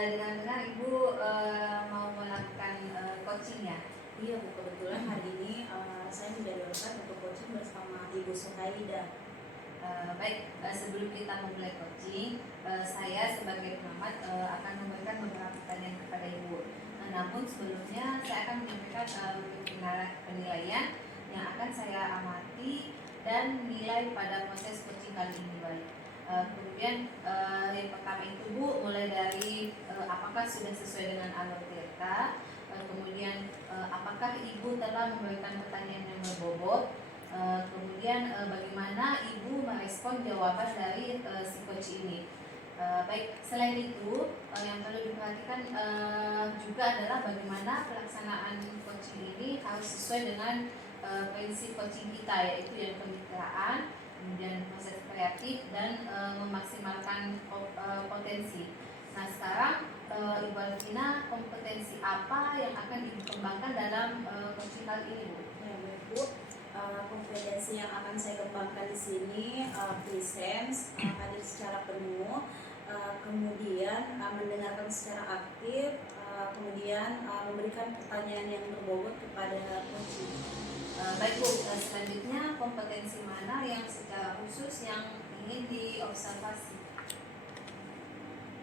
dengar-dengar Ibu mau melakukan coaching ya? Iya Bu, kebetulan hari ini saya menjadwalkan untuk coaching bersama Ibu Suhaida. Baik, sebelum kita memulai coaching, saya sebagai pengamat akan memberikan beberapa pertanyaan kepada Ibu. Namun sebelumnya saya akan menyampaikan penilaian yang akan saya amati dan nilai pada proses coaching kali ini, baik. Kemudian yang pertama itu Bu, mulai dari apakah sudah sesuai dengan alur cerita, kemudian apakah Ibu telah memberikan pertanyaan yang berbobot, kemudian bagaimana Ibu merespon jawaban dari si coach ini. Baik, selain itu yang perlu diperhatikan juga adalah bagaimana pelaksanaan coaching ini harus sesuai dengan prinsip coaching kita, yaitu yang kemitraan, kemudian proses kreatif dan memaksimalkan potensi. Nah sekarang Ibu Alvina, kompetensi apa yang akan dikembangkan dalam coaching kali ini, Bu? Ya baik Bu, kompetensi yang akan saya kembangkan di sini presence, hadir secara penuh, kemudian mendengarkan secara aktif, kemudian memberikan pertanyaan yang berbobot kepada coaching. Baik Bu, selanjutnya kompetensi mana yang secara khusus yang ingin diobservasi?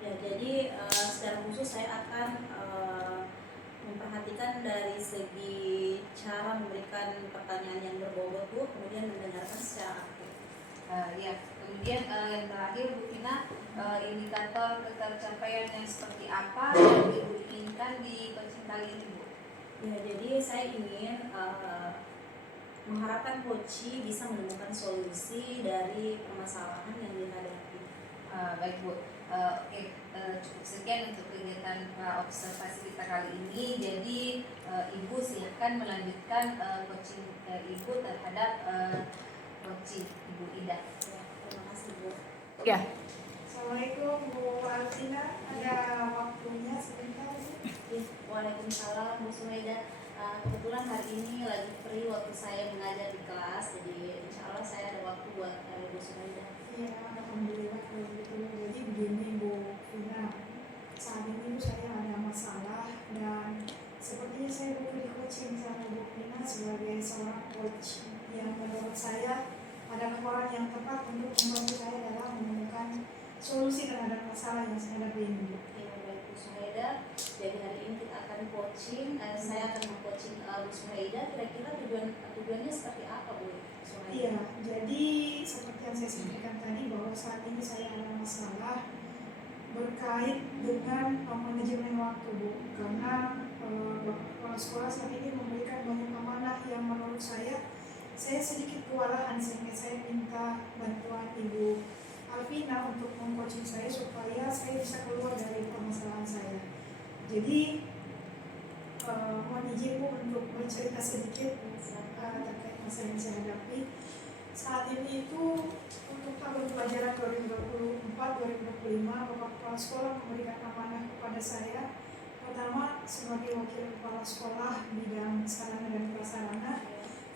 Ya, jadi secara khusus saya akan memperhatikan dari segi cara memberikan pertanyaan yang berbobot Bu, kemudian mendengarkan secara aktif. Ya, kemudian yang terakhir Bu Vina, indikator ketercapaian yang seperti apa yang Ibu inginkan di coaching kali ini, Bu? Ya, jadi saya ingin mengharapkan coach bisa menemukan solusi dari permasalahan yang dihadapi. Baik Bu, oke, cukup sekian untuk kegiatan observasi kita kali ini. Jadi Ibu silahkan melanjutkan coaching Ibu terhadap coaching Ibu Ida. Ya, terima kasih Bu. Ya. Assalamualaikum Bu Alvina, ada waktunya sebentar? Ya, waalaikumsalam Bu Suhaida. Kebetulan hari ini lagi free waktu saya mengajar di kelas, jadi insya Allah saya ada waktu buat Bu Suhaida. Iya, alhamdulillah kalau gitu. Jadi begini Bu Vina, saat ini saya ada masalah dan sepertinya saya butuh di coaching sama Bu Vina sebagai seorang coach yang menurut saya adalah orang yang tepat untuk membantu saya dalam menemukan solusi terhadap masalah yang saya hadapi ini. Ya, baik Bu Suhaida. Jadi hari ini kita akan coaching. Saya akan meng-coaching Bu Suhaida. Kira-kira tujuannya seperti apa Bu Suhaida? Iya, jadi seperti yang saya sampaikan tadi bahwa saat ini saya ada masalah berkait dengan manajemen waktu Bu, karena kepala sekolah saat ini memberikan banyak amanah yang menurut saya sedikit kewalahan, sehingga saya minta bantuan Ibu Alvina untuk meng-coaching saya supaya saya bisa keluar dari permasalahan saya. Jadi mohon izin Bu untuk bercerita sedikit terkait masalah yang saya hadapi. Saat ini itu untuk tahun pelajaran 2024-2025 Bapak Kepala Sekolah memberikan amanah kepada saya. Pertama, sebagai wakil kepala sekolah bidang sarana dan prasarana,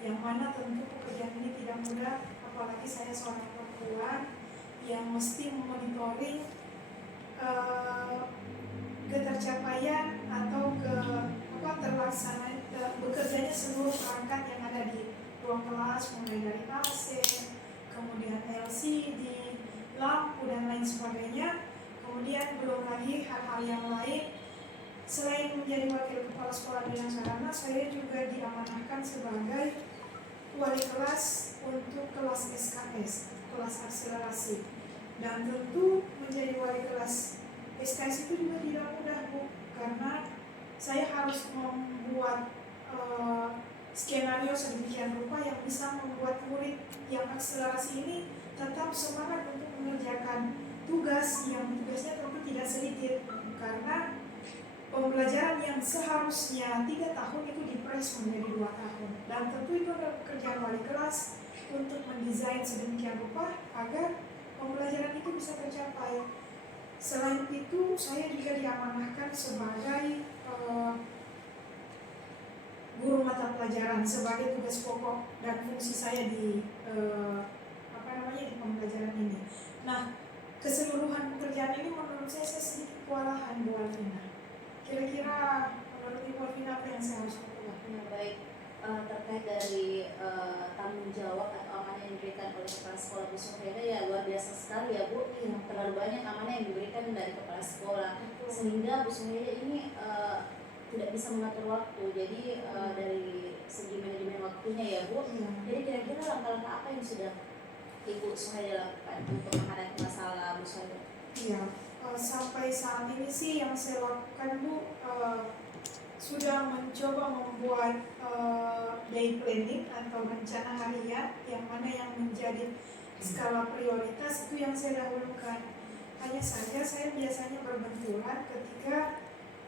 yang mana tentu pekerjaan ini tidak mudah, apalagi saya seorang perempuan yang mesti memonitoring ketercapaian atau terlaksana bekerjanya seluruh perangkat yang ada di ruang kelas, mulai dari AC, kemudian LCD, lampu dan lain sebagainya. Kemudian belum lagi hal-hal yang lain. Selain menjadi wakil kepala sekolah bidang sarana, saya juga diamanahkan sebagai wali kelas untuk kelas SKS, kelas akselerasi. Dan tentu menjadi wali kelas SKS itu juga tidak mudah Bu, karena saya harus membuat skenario sedemikian rupa yang bisa membuat murid yang akselerasi ini tetap semangat untuk mengerjakan tugas yang tugasnya tentu tidak sedikit, karena pembelajaran yang seharusnya 3 tahun itu dipres menjadi 2 tahun, dan tentu itu adalah pekerjaan wali kelas untuk mendesain sedemikian rupa agar pembelajaran itu bisa tercapai. Selain itu, saya juga diamanahkan sebagai guru mata pelajaran sebagai tugas pokok dan fungsi saya di di pembelajaran ini. Nah, keseluruhan pekerjaan ini menurut saya sedikit kewalahan Bu Alvina. Kira-kira menurut Ibu Alvina apa yang saya harus lakukan? Ya, baik. Terkait dari tanggung jawab atau amanah yang diberikan oleh kepala sekolah Bu Suhaida ya luar biasa sekali ya Bu. Terlalu banyak amanah yang diberikan dari kepala sekolah sehingga Bu Suhaida ini tidak bisa mengatur waktu. Jadi dari segi manajemen waktunya ya Bu. Jadi kira-kira langkah-langkah apa yang sudah Ibu Suhaida lakukan untuk menghadapi masalah Bu Suhaida? Iya, sampai saat ini sih yang saya lakukan Bu, sudah mencoba membuat day planning atau rencana harian yang mana yang menjadi skala prioritas itu yang saya dahulukan. Hanya saja saya biasanya berbenturan ketika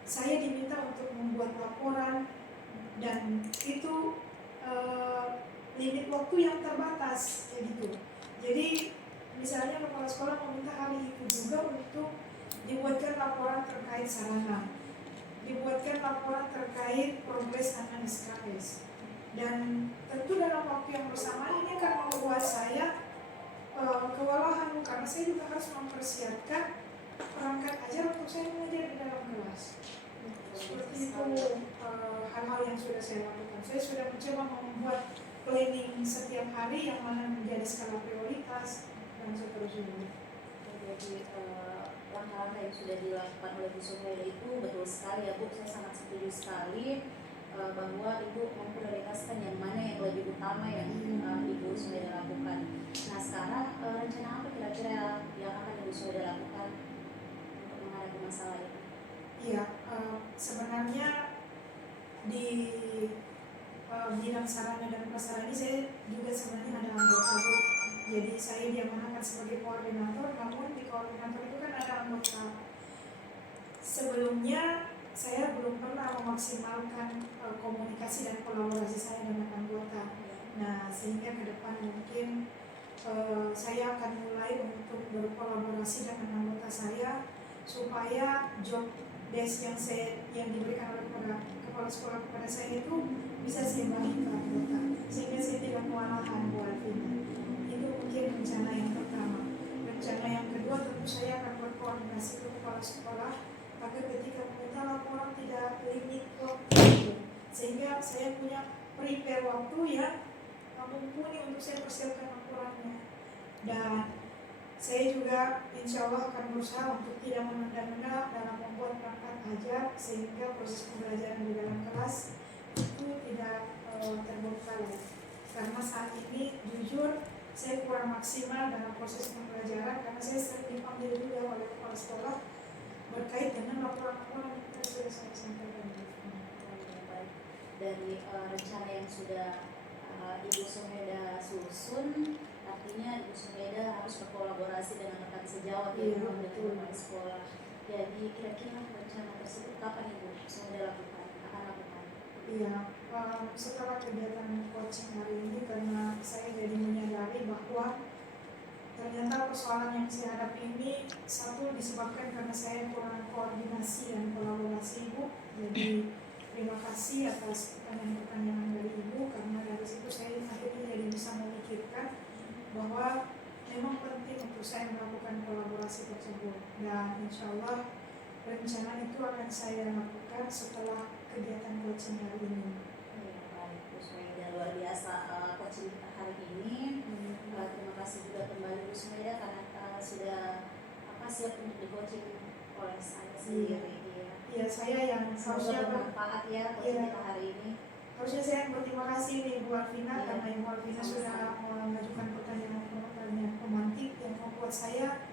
saya diminta untuk membuat laporan dan itu limit waktu yang terbatas kayak gitu. Jadi misalnya kepala sekolah meminta hari itu juga untuk dibuatkan laporan terkait sarana, dibuatkan laporan terkait progres anak SKS, dan tentu dalam waktu yang bersamaan ini akan membuat saya kewalahan karena saya juga harus mempersiapkan perangkat ajar untuk saya mengajar di dalam kelas. Seperti itu hal-hal yang sudah saya lakukan. Saya sudah mencoba membuat planning setiap hari yang mana menjadi skala prioritas dan seterusnya. Jadi langkah-langkah yang sudah dilakukan oleh Bu Suhaida itu betul sekali ya Bu, saya sangat setuju sekali bahwa Ibu memprioritaskan yang mana yang lebih utama yang Ibu Suhaida lakukan. Nah sekarang rencana apa kira-kira yang akan Ibu Suhaida lakukan untuk menghadapi masalah ini? Iya, sebenarnya di bidang sarana dan prasarana ini saya juga sebenarnya ada anggota Bu. Jadi saya diamanahkan sebagai koordinator, namun di koordinator itu kan ada anggota. Sebelumnya saya belum pernah memaksimalkan komunikasi dan kolaborasi saya dengan anggota. Nah sehingga ke depan mungkin saya akan mulai untuk berkolaborasi dengan anggota saya supaya job desk yang diberikan oleh kepala sekolah kepada saya itu bisa saya bagi ke anggota sehingga saya tidak kewalahan Bu Alvina. Itu mungkin rencana yang pertama. Rencana yang kedua tentu saya akan berkoordinasi ke kepala sekolah agar ketika meminta laporan tidak limit waktu, sehingga saya punya prepare waktu yang mumpuni untuk saya persiapkan laporannya. Dan saya juga insya Allah akan berusaha untuk tidak menunda-nunda dalam membuat perangkat ajar sehingga proses pembelajaran di dalam kelas itu tidak terbengkalai. Karena saat ini jujur saya kurang maksimal dalam proses pembelajaran karena saya sering dipanggil juga oleh kepala sekolah berkait dengan laporan-laporan yang sudah saya sampaikan. Baik. Dari rencana yang sudah Ibu Suhaida susun, artinya Ibu Suhaida harus berkolaborasi dengan rekan sejawat dengan kepala sekolah. Jadi kira-kira rencana tersebut kapan Ibu Suhaida akan lakukan? Iya, setelah kegiatan coaching hari ini karena saya jadi menyadari bahwa ternyata persoalan yang saya hadapi ini satu disebabkan karena saya kurang koordinasi dan kolaborasi Ibu. Jadi terima kasih atas pertanyaan-pertanyaan dari Ibu karena dari situ saya akhirnya jadi bisa memikirkan bahwa memang penting untuk saya melakukan kolaborasi tersebut dan insya Allah rencana itu akan saya lakukan setelah kegiatan coaching hari ini. Ya, baik, Bu Suhaida luar biasa coaching kita hari ini. Terima kasih juga kembali Bu Suhaida karena sudah siap untuk di coaching oleh saya sendiri. Iya, saya yang harusnya bermanfaat ya coaching kita hari ini. Harusnya saya berterima kasih nih Ibu Alvina karena Ibu Alvina sudah mengajukan pertanyaan pemantik yang membuat saya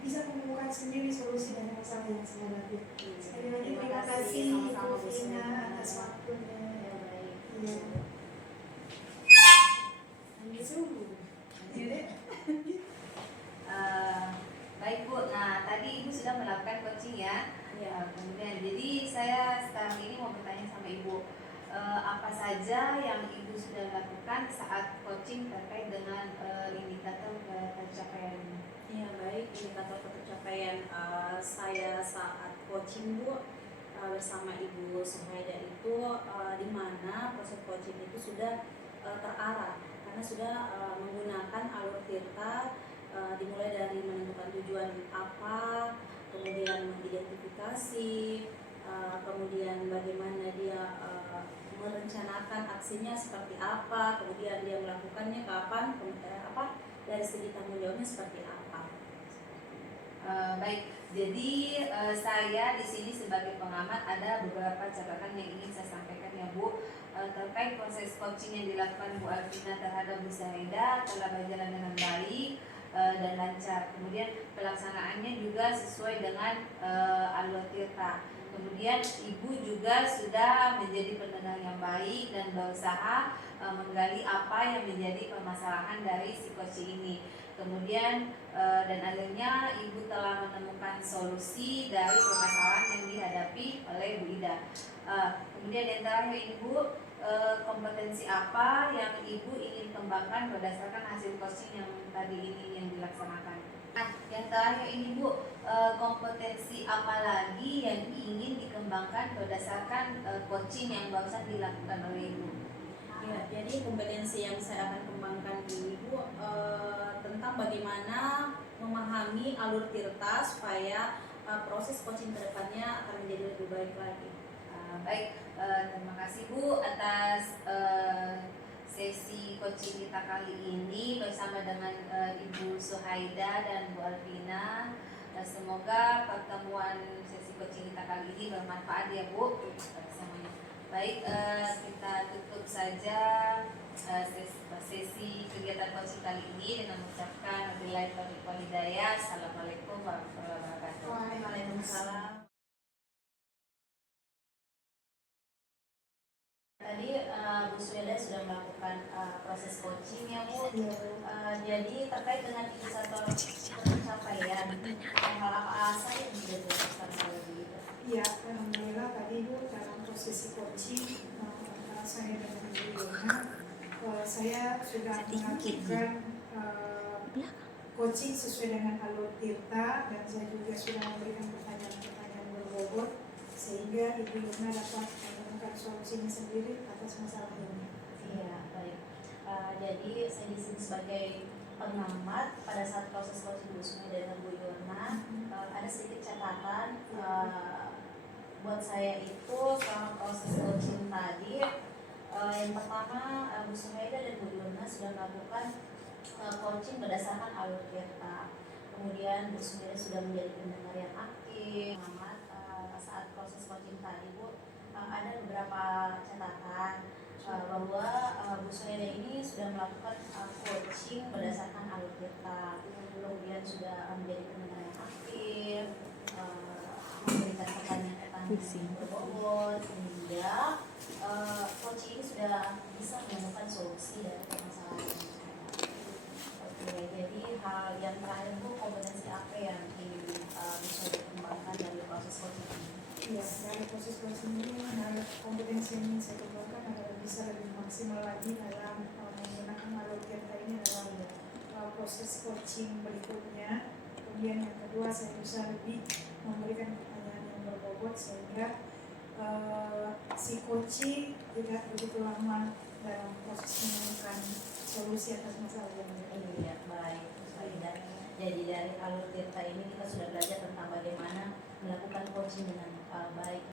bisa menemukan sendiri solusi dari masalah yang saya hadapi. Sekali lagi terima kasih Ibu Alvina atas waktunya. Ya, baik. Iya. Baik Bu, nah tadi Ibu sudah melakukan coaching ya. Kemudian jadi saya sekarang ini mau bertanya sama Ibu, apa saja yang Ibu sudah lakukan saat coaching terkait dengan indikator pencapaian ini? Ya baik, indikator pencapaian saya saat coaching Bu bersama Ibu Suhaida itu di mana proses coaching itu sudah terarah karena sudah menggunakan alur tirta dimulai dari menentukan tujuan apa, kemudian mengidentifikasi, kemudian bagaimana dia merencanakan aksinya seperti apa, kemudian dia melakukannya kapan, kemudian dari segi tanggung jawabnya seperti apa. Baik, jadi saya di sini sebagai pengamat ada beberapa catatan yang ingin saya sampaikan ya Bu, terkait proses coaching yang dilakukan Bu Alvina terhadap Bu Saida telah berjalan dengan baik dan lancar. Kemudian pelaksanaannya juga sesuai dengan alur tirta. Kemudian Ibu juga sudah menjadi pendengar yang baik dan berusaha menggali apa yang menjadi permasalahan dari si coaching ini. Kemudian dan akhirnya Ibu telah menemukan solusi dari permasalahan yang dihadapi oleh Bu Ida. Kemudian yang terakhir Ibu, kompetensi apa yang Ibu ingin kembangkan berdasarkan hasil coaching yang tadi ini yang dilaksanakan. Nah, yang terakhir ini Bu, kompetensi apa lagi yang ingin dikembangkan berdasarkan coaching yang barusan dilakukan oleh Ibu? Ya, jadi kompetensi yang saya akan kembangkan ini Bu, tentang bagaimana memahami alur tirta supaya proses coaching kedepannya akan menjadi lebih baik lagi. Baik, terima kasih Bu atas sesi coaching kita kali ini bersama dengan Ibu Suhaida dan Bu Alvina. Semoga pertemuan sesi coaching kita kali ini bermanfaat ya Bu semuanya. Baik, kita tutup saja sesi kegiatan coaching kali ini dengan mengucapkan wabillahi taufiq wal hidayah. Assalamualaikum warahmatullahi wabarakatuh. Waalaikumsalam. Tadi Bu Sueda sudah melakukan proses coaching ya Bu. Jadi terkait dengan indikator pencapaian, hal apa saja yang sudah dilakukan oleh Bu Ida? Iya, alhamdulillah tadi Bu dalam prosesi coaching antara saya dengan Bu Yona, saya sudah melakukan coaching sesuai dengan alur tirta dan saya juga sudah memberikan pertanyaan-pertanyaan berbobot sehingga Ibu Yona dapat menemukan solusinya sendiri atas masalah ini. Iya, baik. Jadi saya di sini sebagai pengamat pada saat proses coaching Bu Sumi dan Bu Yona, ada sedikit catatan buat saya itu selama proses coaching tadi. Yang pertama, Bu Suhaida dan Bu Yona sudah melakukan coaching berdasarkan alur tirta. Kemudian Bu Suhaida sudah menjadi pendengar yang aktif. Saat proses coaching tadi Bu, ada beberapa catatan bahwa Bu Suhaida ini sudah melakukan coaching berdasarkan alur tirta. Kemudian sudah menjadi pendengar yang aktif, memberikan pertanyaan-pertanyaan yang berbobot sehingga coaching ini sudah bisa menemukan solusi dari permasalahan yang ada. Oke, jadi hal yang terakhir Bu, kompetensi apa yang ingin bisa dikembangkan dari proses coaching ini? Ya, dari proses coaching ini kompetensi yang ingin saya kembangkan adalah bisa lebih maksimal lagi dalam menggunakan alur tirta ini dalam proses coaching berikutnya. Kemudian yang kedua, saya bisa lebih memberikan pertanyaan yang berbobot sehingga si coaching tidak begitu lama dalam proses menemukan solusi atas masalah yang ada. Iya, baik. Jadi dari alur tirta ini kita sudah belajar tentang bagaimana melakukan coaching dengan baik.